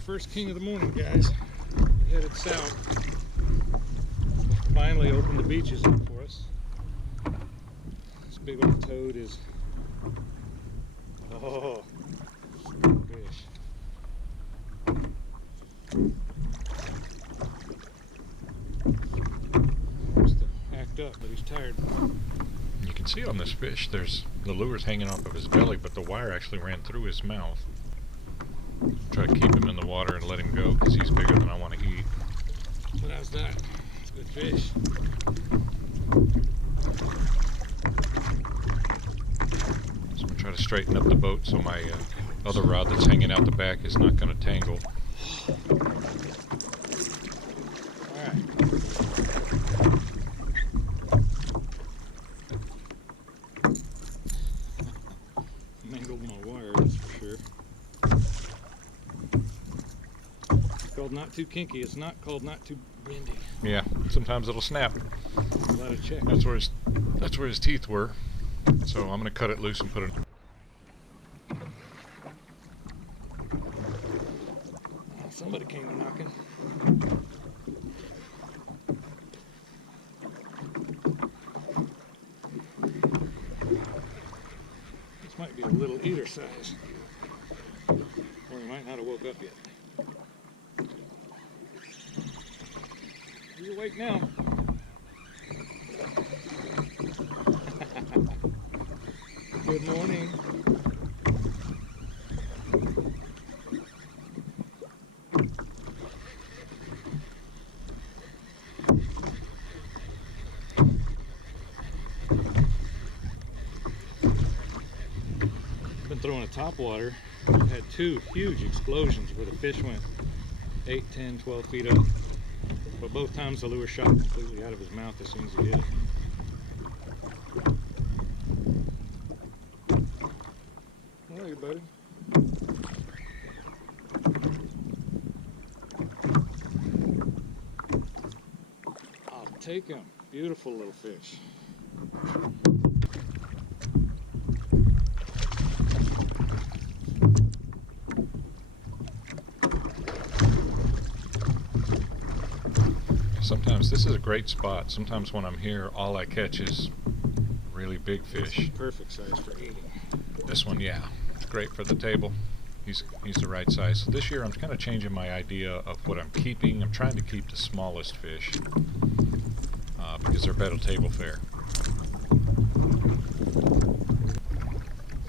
our first king of the morning, guys. We headed south. Finally opened the beaches up for us. This big old toad is, oh, fish. Wants to act up, but he's tired. You can see on this fish, there's the lure's hanging off of his belly, but the wire actually ran through his mouth. Try to keep him in the water and let him go because he's bigger than I want to eat. But how's that? It's a good fish. So I'm going to try to straighten up the boat so my other rod that's hanging out the back is not going to tangle. Alright. Mangled my wire, that's for sure. It's called not too kinky. It's not called not too bendy. Yeah, sometimes it'll snap. You gotta check. That's where his teeth were. So I'm going to cut it loose and put it. Somebody came knocking. This might be a little eater size. Or he might not have woke up yet. He's awake now. Good morning. Been throwing a topwater. I've had two huge explosions where the fish went 8, 10, 12 feet up. But both times the lure shot completely out of his mouth as soon as he hit it. How are you, buddy? I'll take him. Beautiful little fish. Sometimes this is a great spot. Sometimes when I'm here, all I catch is really big fish. Perfect size for eating. This one, yeah, it's great for the table. He's the right size. So this year I'm kind of changing my idea of what I'm keeping. I'm trying to keep the smallest fish because they're better table fare.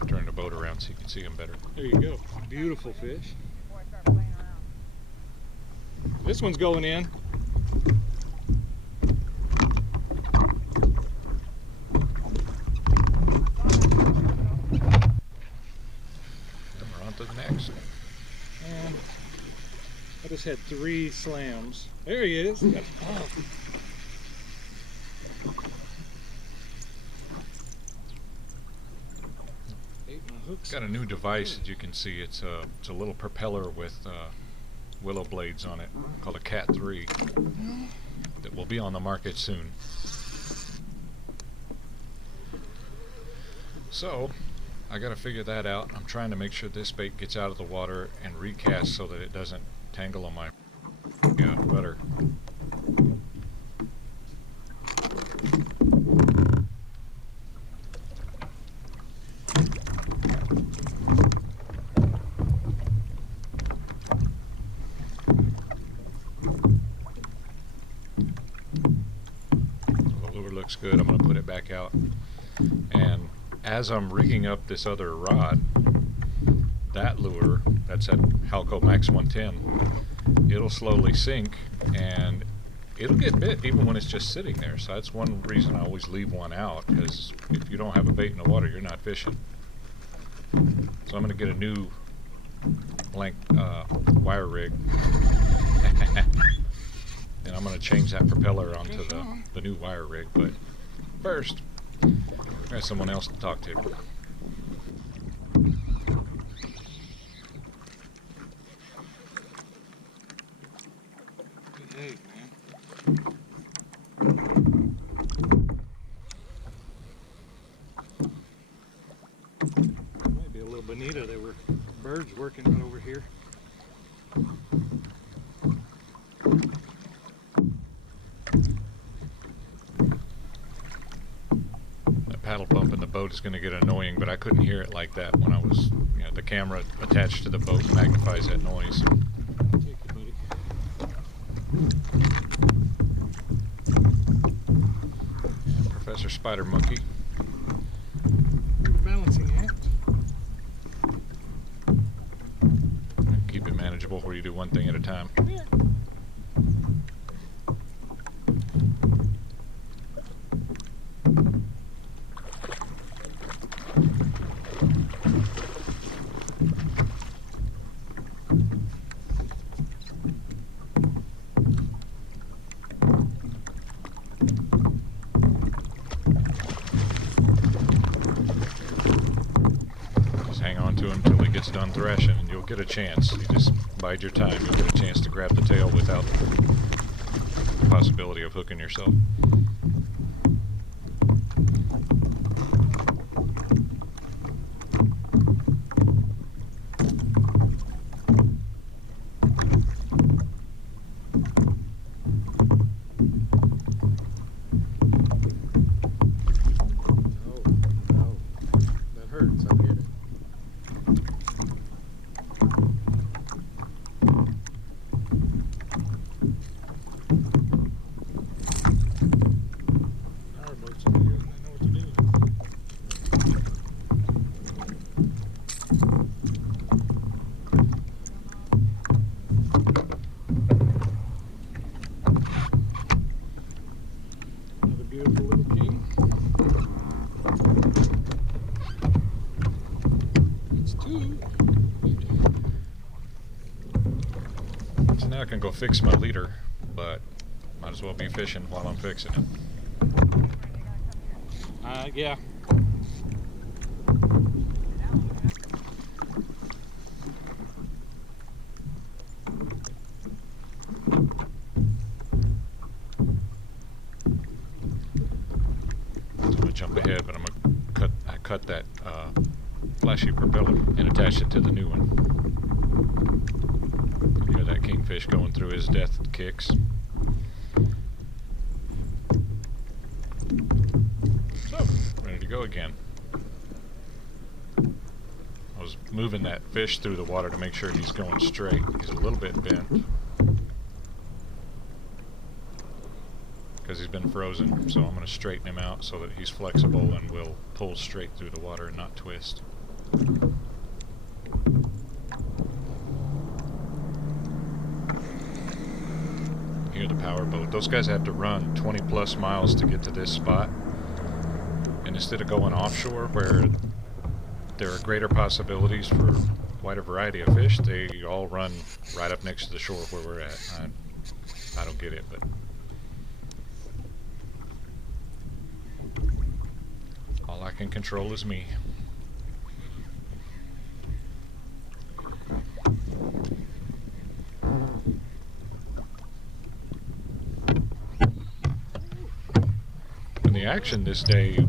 Turn the boat around so you can see them better. There you go. Beautiful fish. This one's going in. Next. And I just had 3 slams. There he is. Oh. Ate my hooks. Got a new device, as you can see. It's a little propeller with willow blades on it called a Cat 3 that will be on the market soon. So I got to figure that out. I'm trying to make sure this bait gets out of the water and recast so that it doesn't tangle on my rudder. The lure looks good. I'm going to put it back out. And as I'm rigging up this other rod, that lure, that's at Halco Max 110, it'll slowly sink and it'll get bit even when it's just sitting there. So that's one reason I always leave one out, because if you don't have a bait in the water, you're not fishing. So I'm going to get a new blank wire rig and I'm going to change that propeller onto the new wire rig. But first, I have someone else to talk to. Hey, man. Might be a little bonita. There were birds working right over here. That paddle bump in the boat is going to get annoying, but I couldn't hear it like that when I was, you know, the camera attached to the boat magnifies that noise. Take it, buddy. Yeah, Professor Spider Monkey. Balancing act. Keep it manageable where you do one thing at a time. Yeah. Hang on to him till he gets done thrashing, and you'll get a chance. You just bide your time. You'll get a chance to grab the tail without the possibility of hooking yourself. No, that hurts. I get it. Our boats over here, and they know what to do. Another beautiful little king. It's two. So now I can go fix my leader, but might as well be fishing while I'm fixing it. Yeah. So I'm gonna jump ahead, but I'm gonna cut that flashy propeller and attach it to the new one. You hear that kingfish going through his death kicks. So, ready to go again. I was moving that fish through the water to make sure he's going straight. He's a little bit bent because he's been frozen, so I'm going to straighten him out so that he's flexible and will pull straight through the water and not twist. Hear the power boat. Those guys had to run 20 plus miles to get to this spot, and instead of going offshore where there are greater possibilities for quite a variety of fish, they all run right up next to the shore where we're at. I don't get it, but all I can control is me. And the action this day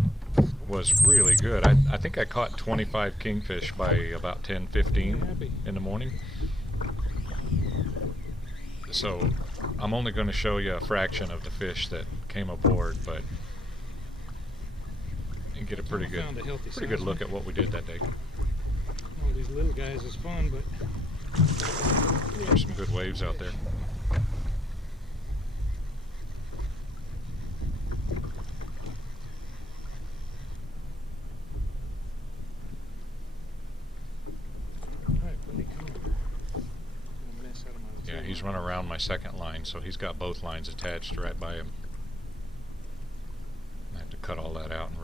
was really good. I think I caught 25 kingfish by about 10:15 in the morning. So I'm only going to show you a fraction of the fish that came aboard, but you can get a pretty good look at what we did that day. All these little guys is fun, but There's some good waves out there. Yeah, he's run around my second line, so he's got both lines attached right by him. I have to cut all that out and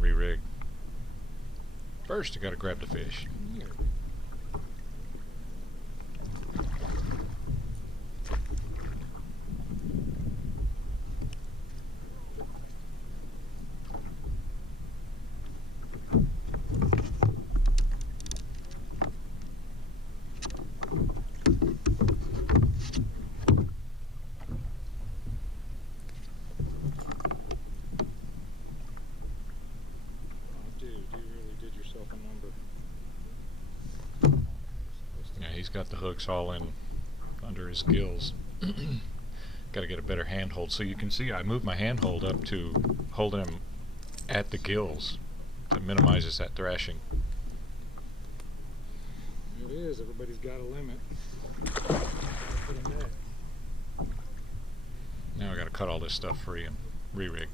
re-rig. First, you got to grab the fish. Yeah, he's got the hooks all in under his gills. Got to get a better handhold. So you can see I moved my handhold up to holding him at the gills. That minimizes that thrashing. It is. Everybody's got a limit. Put him back. Now I got to cut all this stuff free and re-rig.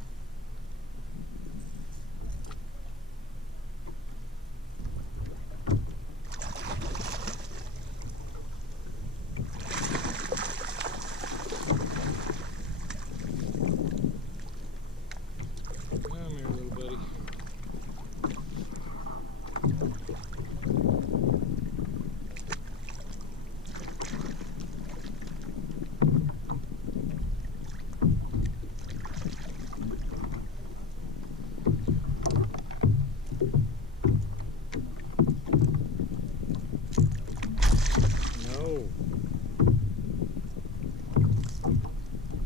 Come here, little buddy.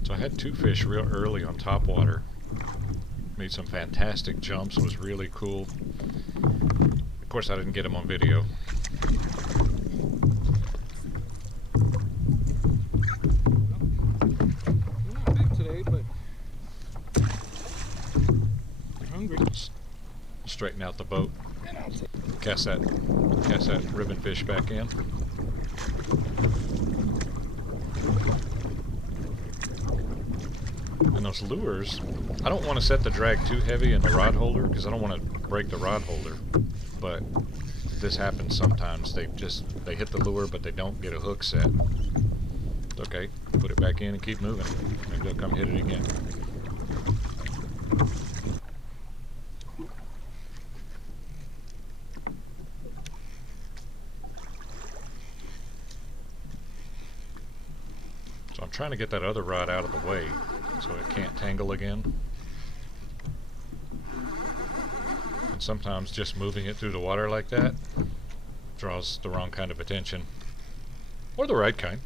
So I had two fish real early on Topwater. Made some fantastic jumps, was really cool. Of course I didn't get them on video. They're not big today, but they're hungry. Straighten out the boat. And I'll take Cast that ribbon fish back in. And those lures, I don't want to set the drag too heavy in the rod holder because I don't want to break the rod holder. But this happens sometimes. They hit the lure, but they don't get a hook set. It's okay. Put it back in and keep moving. Maybe they'll come hit it again. So I'm trying to get that other rod out of the way so it can't tangle again. And sometimes just moving it through the water like that draws the wrong kind of attention. Or the right kind.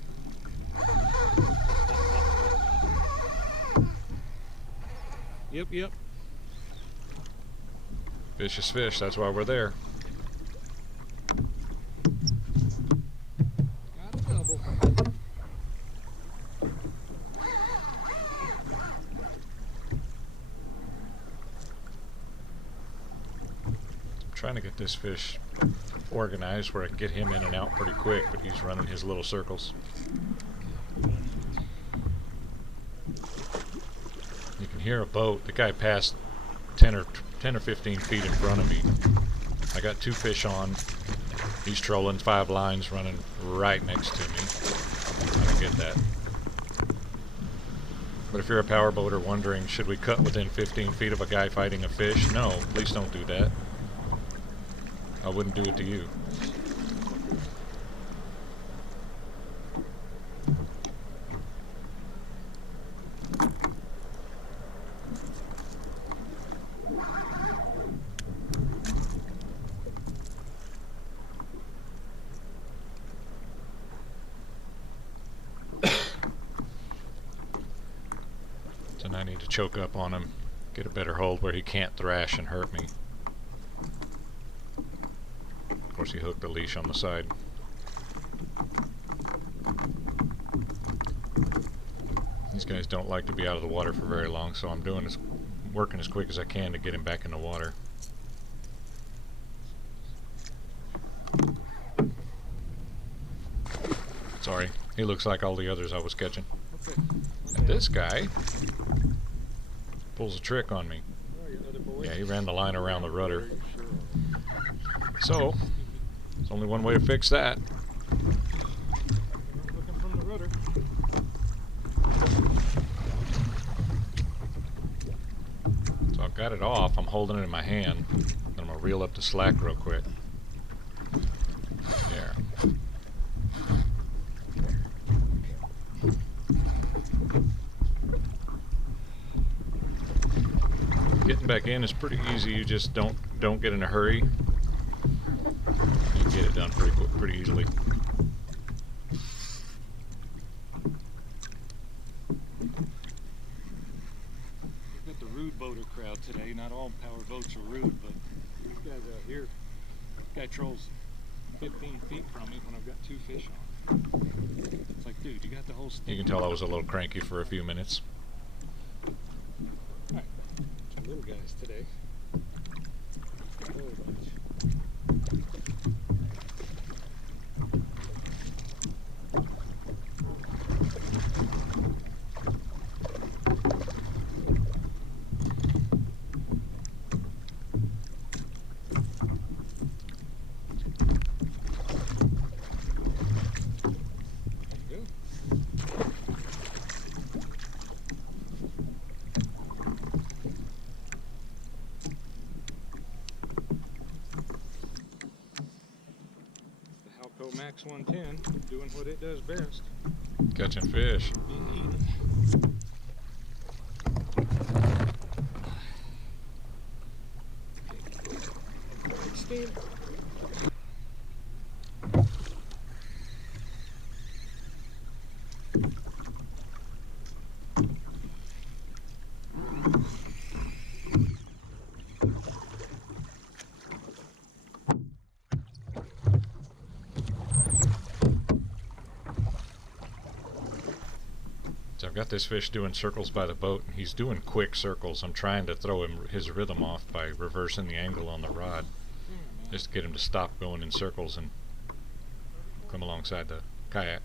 Yep. Fish is fish, that's why we're there. Got a double. Trying to get this fish organized where I can get him in and out pretty quick, but he's running his little circles. You can hear a boat. The guy passed 10 or 15 feet in front of me. I got two fish on. He's trolling 5 lines running right next to me. I don't get that. But if you're a power boater wondering, should we cut within 15 feet of a guy fighting a fish? No, please don't do that. I wouldn't do it to you. So now I need to choke up on him, get a better hold where he can't thrash and hurt me. Of course, he hooked the leash on the side. These guys don't like to be out of the water for very long, so I'm working as quick as I can to get him back in the water. Sorry, he looks like all the others I was catching. Okay. And this guy pulls a trick on me. Yeah, he ran the line around the rudder. So, there's only one way to fix that. Looking from the rudder. So I've got it off. I'm holding it in my hand. Then I'm going to reel up the slack real quick. There. Getting back in is pretty easy. You just don't get in a hurry. You can get it done pretty easily. We've got the rude boater crowd today. Not all power boats are rude, but these guys out here, guy trolls 15 feet from me when I've got 2 fish on. It's like, dude, you got the whole stick. You can tell I was a little cranky for a few minutes. Alright, some little guys today. A whole bunch. Max 110 doing what it does best. Catching fish. Steam. So I've got this fish doing circles by the boat, and he's doing quick circles. I'm trying to throw him his rhythm off by reversing the angle on the rod, just to get him to stop going in circles and come alongside the kayak.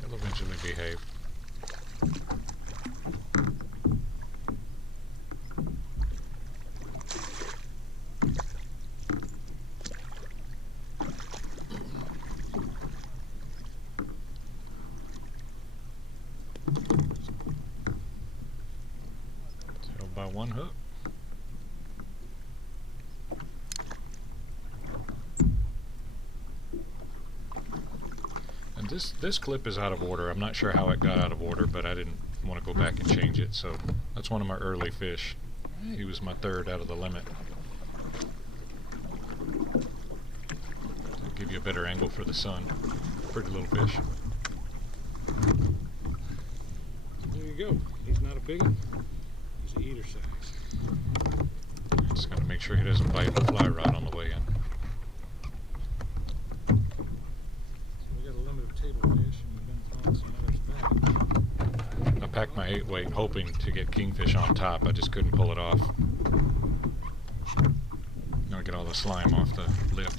He'll eventually behave. It's held by one hook. And this clip is out of order. I'm not sure how it got out of order, but I didn't want to go back and change it. So that's one of my early fish. He was my third out of the limit. I'll give you a better angle for the sun. Pretty little fish. There you go. He's not a big one. He's a eater size. Just gotta make sure he doesn't bite the fly rod on the way in. We got a limited table fish, and we've been throwing some others back. I packed my 8-weight hoping to get kingfish on top. I just couldn't pull it off. Now I get all the slime off the lip.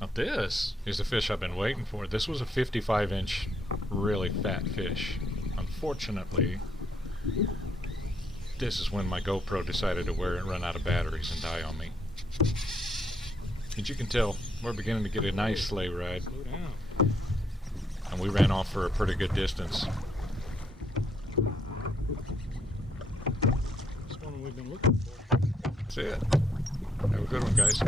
Now this is the fish I've been waiting for. This was a 55-inch, really fat fish. Unfortunately, this is when my GoPro decided to run out of batteries and die on me. As you can tell, we're beginning to get a nice sleigh ride. Slow down. And we ran off for a pretty good distance. This one we've been looking for. That's it. Have a good one, guys.